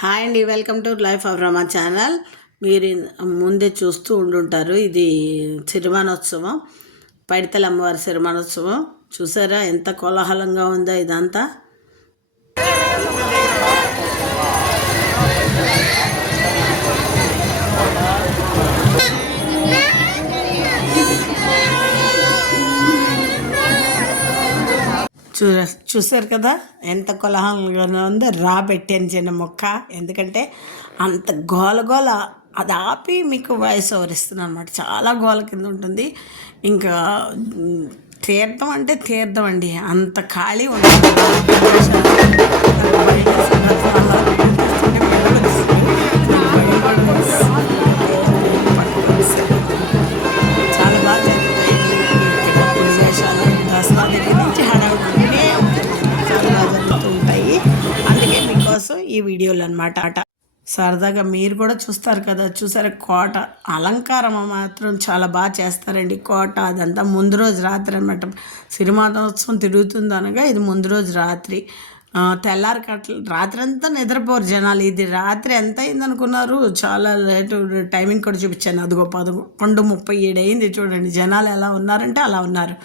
Hi అండి, welcome to life of Rama channel. మీరు ముందే చూస్తూ ఉండుంటారు. ఇది సిరిమానోత్సవం, పైడితల్లి అమ్మవారి సిరిమానోత్సవం. చూసారా ఎంత కోలాహలంగా ఉందో ఇదంతా. చూసారు కదా ఎంత కోలాహలంగా ఉందో. పెట్టాను చిన్న మొక్క, ఎందుకంటే అంత గోల అది ఆపి మీకు వాయిస్ ఓవర్ ఇస్తున్నాను అనమాట. చాలా గోల కింద ఉంటుంది. ఇంకా తీర్థం అంటే తీర్థం అండి, అంత ఖాళీ ఉంటుంది. చాలా బాగా జరుగుతాయి. విశేషాలు దసరా దగ్గర నుంచి హడావుడి చాలా బాగా జరుగుతూ ఉంటాయి. అందుకే మీకోసం ఈ వీడియోలు అనమాట. సరదాగా మీరు కూడా చూస్తారు కదా. చూసారా కోట అలంకారం మాత్రం చాలా బాగా చేస్తారండి. కోట అదంతా ముందు రోజు రాత్రి అనమాట. సిరిమానోత్సవం తిరుగుతుంది అనగా ఇది ముందు రోజు రాత్రి. తెల్లారి రాత్రి అంతా నిద్రపోరు జనాలు. ఇది రాత్రి ఎంత అయింది అనుకున్నారు? చాలా లేటు టైమింగ్ కూడా చూపించాను. అదిగో 11:37 అయింది. చూడండి జనాలు ఎలా ఉన్నారంటే అలా ఉన్నారు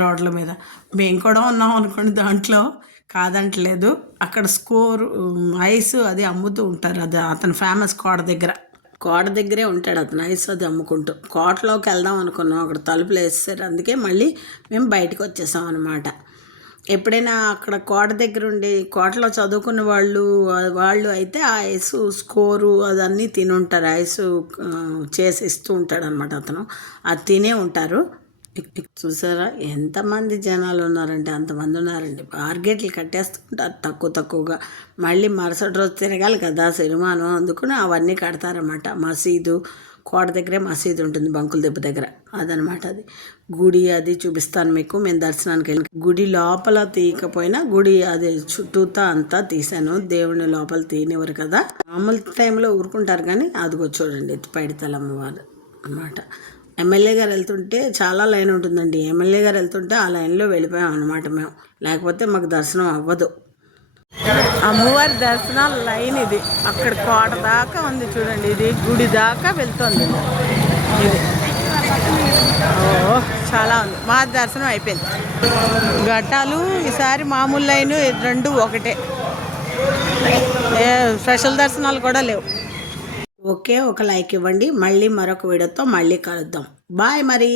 రోడ్ల మీద. మేము కూడా ఉన్నాం అనుకోండి దాంట్లో, కాదంటలేదు. అక్కడ స్కోర్ ఐస్ అది అమ్ముతూ ఉంటారు. అది అతను ఫేమస్ కోట దగ్గరే ఉంటాడు అతను. ఐస్ అది అమ్ముకుంటూ కోటలోకి వెళ్దాం అనుకున్నాం, అక్కడ తలుపులు వేసేసారు. అందుకే మళ్ళీ మేము బయటకు వచ్చేసాం అనమాట. ఎప్పుడైనా అక్కడ కోట దగ్గర ఉండి కోటలో చదువుకున్న వాళ్ళు అయితే ఆ ఐస్ స్కోరు అదన్నీ తిని ఉంటారు. ఐస్ చేసి ఇస్తూ ఉంటాడు అనమాట అతను. అది తినే ఉంటారు. చూసారా ఎంతమంది జనాలు ఉన్నారంటే అంతమంది ఉన్నారండి. మార్కెట్లు కట్టేస్తుంటారు తక్కువగా. మళ్ళీ మరుసటి రోజు తిరగాలి కదా సిరిమానం, అందుకుని అవన్నీ కడతారన్నమాట. మసీదు కోట దగ్గరే మసీదు ఉంటుంది, బంకుల దెబ్బ దగ్గర. అదనమాట అది గుడి. అది చూపిస్తాను మీకు. మేము దర్శనానికి వెళ్ళి గుడి లోపల తీయకపోయినా గుడి అది చుట్టూతా అంతా తీసాను. దేవుని లోపల తీయనివ్వరు కదా, మామూలు టైంలో ఊరుకుంటారు. కానీ అదిగో చూడండి పైడితల్లి అమ్మవారు అనమాట. ఎమ్మెల్యే గారు వెళ్తుంటే చాలా లైన్ ఉంటుందండి. ఎమ్మెల్యే గారు వెళ్తుంటే ఆ లైన్లో వెళ్ళిపోయాం అనమాట మేము, లేకపోతే మాకు దర్శనం అవ్వదు. అమ్మవారి దర్శనం లైన్ ఇది. అక్కడ కోట దాకా ఉంది చూడండి. ఇది గుడి దాకా వెళ్తుంది ఇది. చాలా ఉంది. మా దర్శనం అయిపోయింది. ఘట్టాలు ఈసారి మామూలు లైన్ రెండు ఒకటే, స్పెషల్ దర్శనాలు కూడా లేవు. ఓకే, ఒక లైక్ ఇవ్వండి. మళ్ళీ మరొక వీడియోతో మళ్ళీ కలుద్దాం. బాయ్ మరి.